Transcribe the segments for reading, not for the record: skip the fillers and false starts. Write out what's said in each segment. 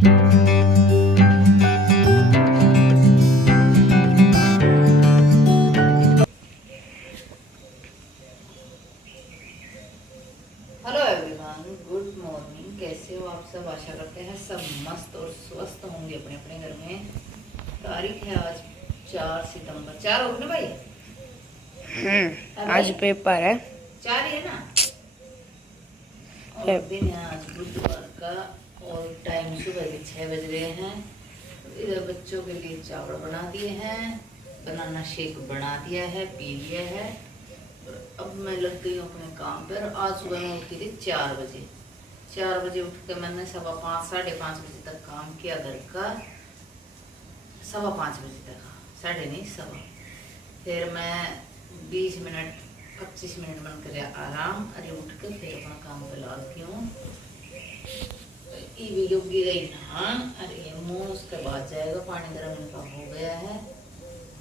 Hello everyone, good morning. कैसे हो आप सब? आशा करते हैं सब मस्त और स्वस्थ होंगे अपने अपने घर में। तारीख है आज 4 सितंबर। 4 हो गए ना भाई? आज पेपर है। 4 ही है ना? और दिन है आज बुधवार का और टाइम सुबह के 6 बज रहे हैं। तो इधर बच्चों के लिए चावल बना दिए हैं, बनाना शेक बना दिया है, पी लिया है। अब मैं लग गई हूँ अपने काम पर। आज सुबह मैं उठी थी 4 बजे। 4 बजे उठ के मैंने 5:15 5:30 बजे तक काम किया घर का। 5:15 बजे तक, साढ़े नहीं 1:15। फिर मैं 20 मिनट 25 मिनट बन कर आराम। अरे उठ के फिर अपना काम पे लाती हूँ। योगी गई नहान। अरे मुँह उसके बाद जाएगा, पानी गर्म इनका हो गया है।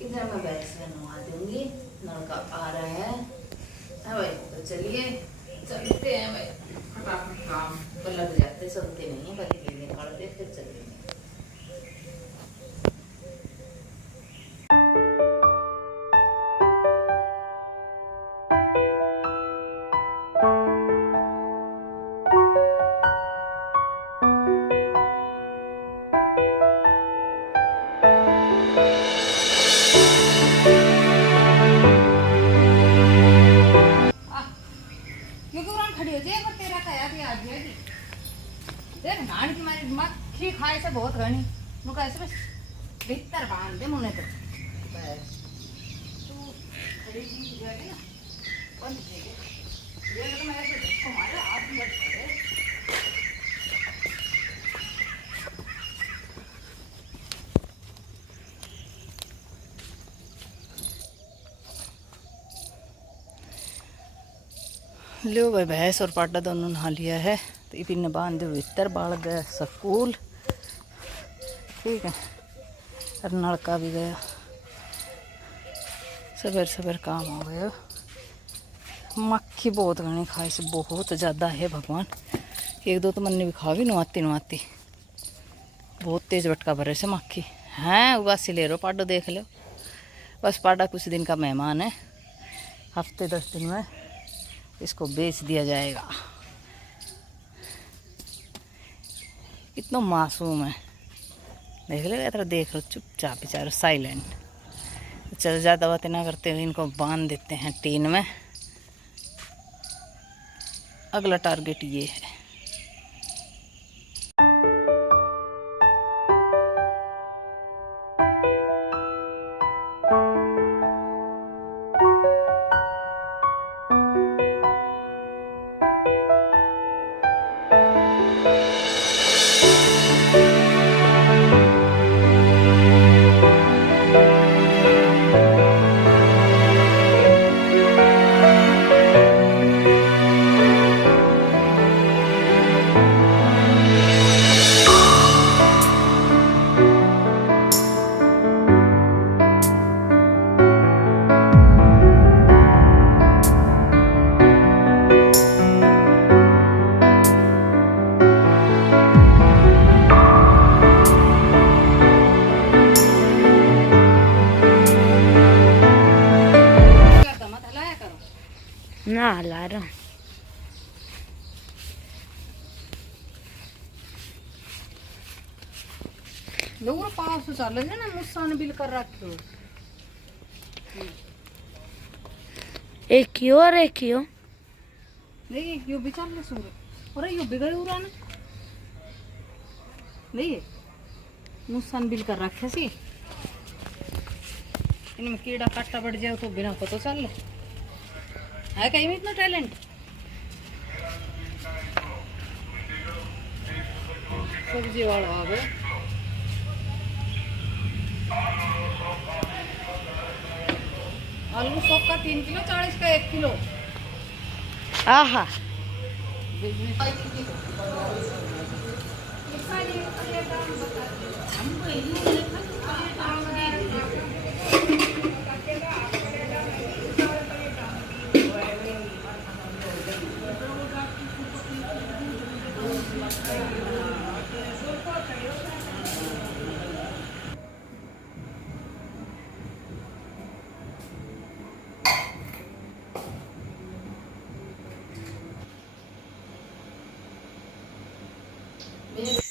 इधर मैं बैग से नहा दूंगी, नलका आ रहा है भाई। तो चलिए चलते हैं भाई, फटाफट काम पर लग जाते। चलते नहीं है, पहले के लिए पढ़ते फिर चलेंगे। देख नान की मारी मक्खी खाए से बहुत घनी मुका ऐसे बस भीतर बांध दे मुने तो बस तू खड़ी जी जाके ना बंद दे ये तो मैं ऐसे देखो मारे आप मत करे। लो भाई, भैंस और पाटा दोनों नहा लिया है। तो ये ने बांध दो भीतर, बाल गया स्कूल, ठीक है। और नलका भी गया। सवेर सवेर काम हो गया। मक्खी बहुत घनी खाई से, बहुत ज़्यादा है भगवान। एक दो तो मन ने भी खा भी नवाती बहुत तेज बटका भरे से मक्खी हैं। उबासी ले रो पाडो, देख लो। बस पाडा कुछ दिन का मेहमान है, हफ्ते 10 दिन में इसको बेच दिया जाएगा। कितना मासूम है, देख लो। तरह देख लो, चुपचाप बेचारो साइलेंट। चल ज़्यादा बातें ना करते हुए इनको बांध देते हैं टीन में। अगला टारगेट ये है। ना हला रहा लोग पास से चल ना मुस्सान बिल कर रखो। एक क्यों और एक क्यों नहीं यो भी चल सूर और यो बिगड़ उरा ना नहीं मुस्सान बिल कर रखे सी। इनमें कीड़ा काटा बढ़ जाए तो बिना पता चल है कहीं में इतना टैलेंट। सब्जी वाला आ गया। आलू 100 का 3 किलो, 40 का 1 किलो। आहा मेरे